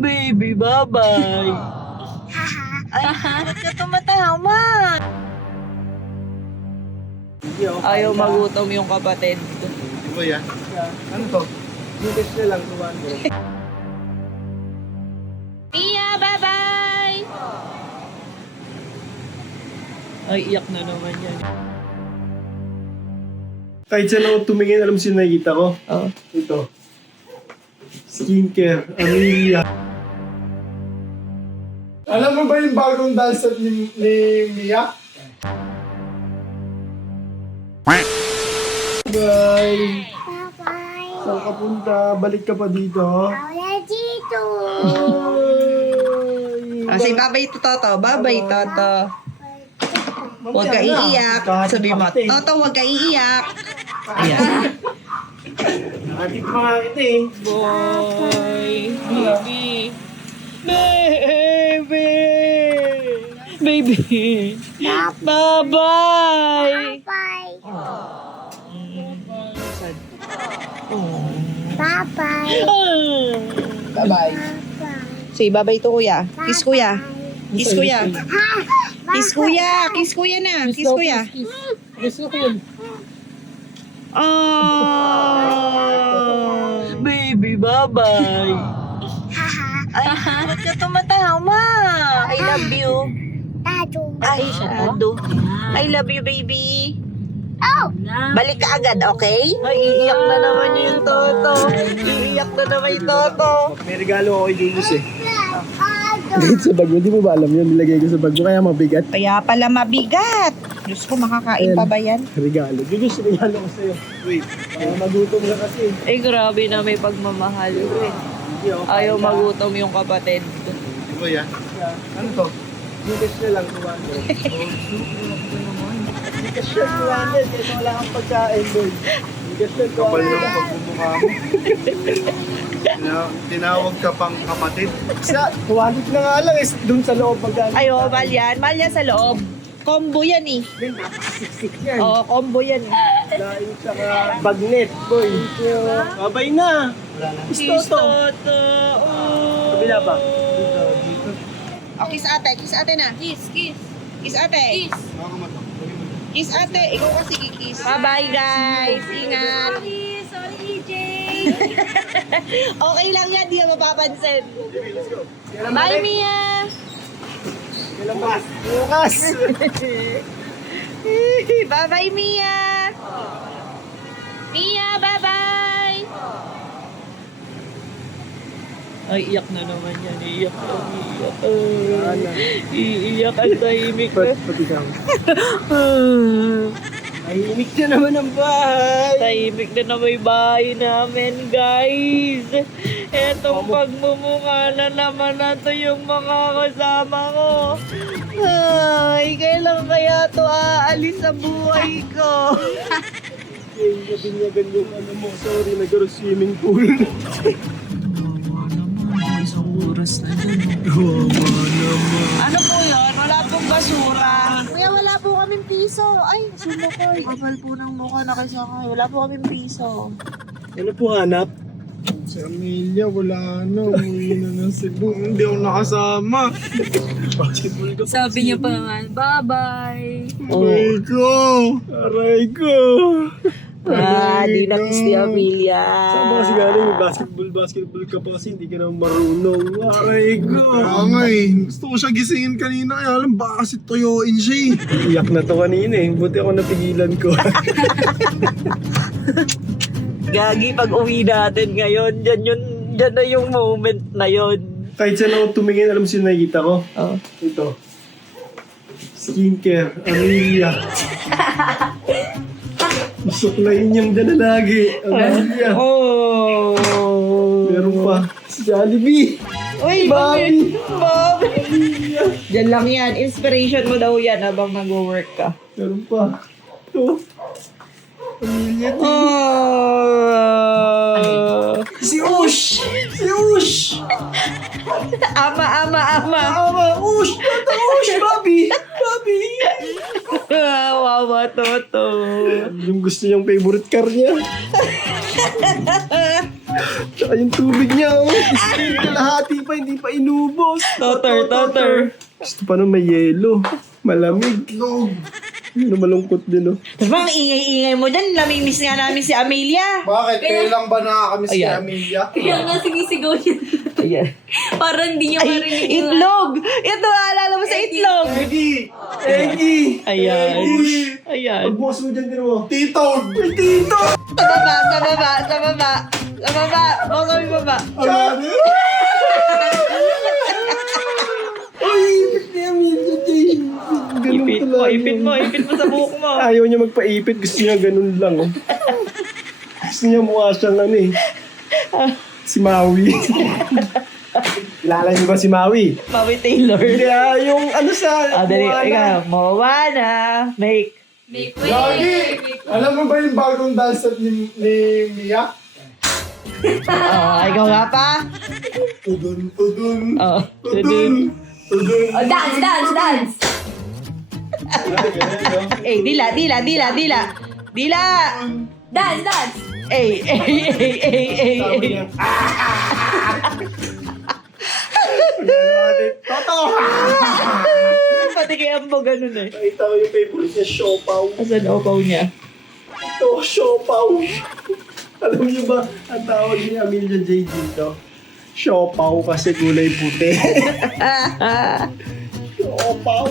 Baby, bye-bye. Ay, ba't ka tumatawa? Ayaw magutom yung kapatid. Di ba yan? Ano to? Noodles na lang, 200. Mia, bye-bye! Ay, iyak na naman yan. Kahit saan ako tumingin, alam mo sino nakikita ko? Oh. Ito. Skincare, Amelia. Alam mo ba yung bagong dance step ni Mia? Bye! Bye-bye. Saan ka punta? Balik ka pa dito? Wala dito. Say bye-bye to Toto. Bye-bye, Toto. Huwag ka iiyak. Sabi mo, Toto, huwag ka iiyak. Ayan. Nakatip pa nga kita eh. Boy, baby. Baby. Baby. Bye-bye. Bye. Bye-bye. Bye. Say bye-bye to kuya. Kiss kuya. Kiss kuya. Kiss kuya. Kiss kuya na. Kiss kuya. Gusto ko yun. Baby, bye-bye. Ay, ba't ka tumatawa? I love you. Tado. Ay, shadow. I love you, baby. Oh! Balik ka agad, okay? Ay, iiyak na naman yung Toto. Iiyak na naman yung Toto. May regalo ako kay Julius eh. Sa bag mo, di mo ba alam yun? Nilagay ko sa bag mo, kaya mabigat. Kaya pala mabigat. Diyos ko, makakain pa ba yan? Regalo. Julius, regalo ko sa'yo. Wait, magutom ka kasi. Eh, grabe na may pagmamahal. Ayaw magutom yung kapatid. Di ba yan? Ano to? Noodles na lang, 200. Kasi 200, ito wala kang pagkain, boy. Kasi 200. Kapal ng pagmumukha mo. Tinawag ka pang kapatid. Sa 200 na nga lang, dun sa loob pagkain. Ay, oh, mahal yan. Mahal yan sa loob. Combo yan eh. Napakasiksik yan. Oo, combo yan eh. Daing tsaka bagnet, boy. Babay na. Kiss Toto. Kabila ba? Dito, dito. Oh, kiss ate. Kiss ate na. Kiss, kiss. Kiss ate. Kiss. Kiss ate. Ikaw kasi kikis. Bye-bye guys. Ingat. Sorry, EJ. Okay lang yan. Di ka mapapansin. Let's go. Bye, Mia. Bukas. Bukas. Bye-bye, Mia. Mia, bye-bye. Ay, iyak na naman yan. Iiyak na, iiyak. Iiyak ang tahimik na. Pati ka. Tahimik na naman ang bahay. Tahimik na may bahay namin, guys. Etong pagmumukha na naman nato yung mga kasama ko. Ay, kailan kaya to aalis sa buhay ko? Yung gabinyagan yung ano mo. Sorry, nag-swimming pool. Isang oras na dyan. Ano po yun? Wala pong basura. Kuya, wala po kaming piso. Ay, sumukoy. Kapal po ng mukha na kasi ako. Wala po kaming piso. Ano po hanap? Si Amelia, wala na. Umuwi na ng Cebu. Hindi ako nakasama. Basketball ka. Sabi niya pa naman, bye-bye. Aray ko! Aray ko! Di na kiss ni Amelia. Saan ba kasi galing? Basketball ka pa kasi hindi ka naman marunong. Aray ko! Kaya nga eh. Gusto ko siya gisingin kanina kaya alam baka kasi toyoin siya eh. Iyak na to kanina eh. Buti ako napigilan ko. Gagi, pag uwi natin ngayon, dyan na yung moment na yun. Kahit saan ako tumingin, alam mo sino nakikita ko? Oh. Ito. Skincare, Amelia. Suklayin niyang dala lagi. Amelia. Oh. Meron pa. Si Jollibee. Uy, Bobby. Bobby. Diyan lang yan. Inspiration mo daw yan habang nag-work ka. Meron pa. Ito. Amelia. Oh. Si Ush! Si Ush! Ama. Ush! Tata Ush! Bobby! Bobby! Wawa, Toto. Yung gusto niyang favorite car niya. Tsaka yung tubig niya, oh. Still kalahati pa, hindi pa inubos. Totter. Gusto pa nung may yelo. Malamig. Itlog. Ano malungkot din, oh. Tapos bang ingay-ingay mo dyan, namimiss nga namin si Amelia. Bakit? Kailan ba nakakamiss si Ayan. Amelia? Kaya nga sinisigaw niya. Ayan. Parang hindi niya Ay, marinig yung... itlog! Ito, alala mo sa itlog! Eggy! Ayan. Ayan. Pagbukas mo dyan, din mo. Tito! Sa baba. Baka may baba. Ano? Ay, ipit ni Amelia, Jay. Ganun Ipit mo sa buhok mo. Ayaw niya magpaipit. Gusto niya ganun lang, oh. Gusto niya mukha siyang ano, eh. Si Maui. Kilala niyo ba si Maui? Maui Taylor. Hindi, yung ano sa... Dali, Moana. ikaw. Moana. Make. Make Lagi! way! Alam mo ba yung bagong dance step ni Mia? Ikaw nga pa. Tudun. Oh, Tudun. Tudun. Oh, dance! Dila. Dance! Ay. Toto! Pati kay Ambo ganun eh. Nakita ko yung favorite niya, siopaw. Asan opaw niya? Ito, siopaw. Alam niyo ba, ang tawag ni Amelia J dito? Siopaw kasi kulay puti. Siopaw.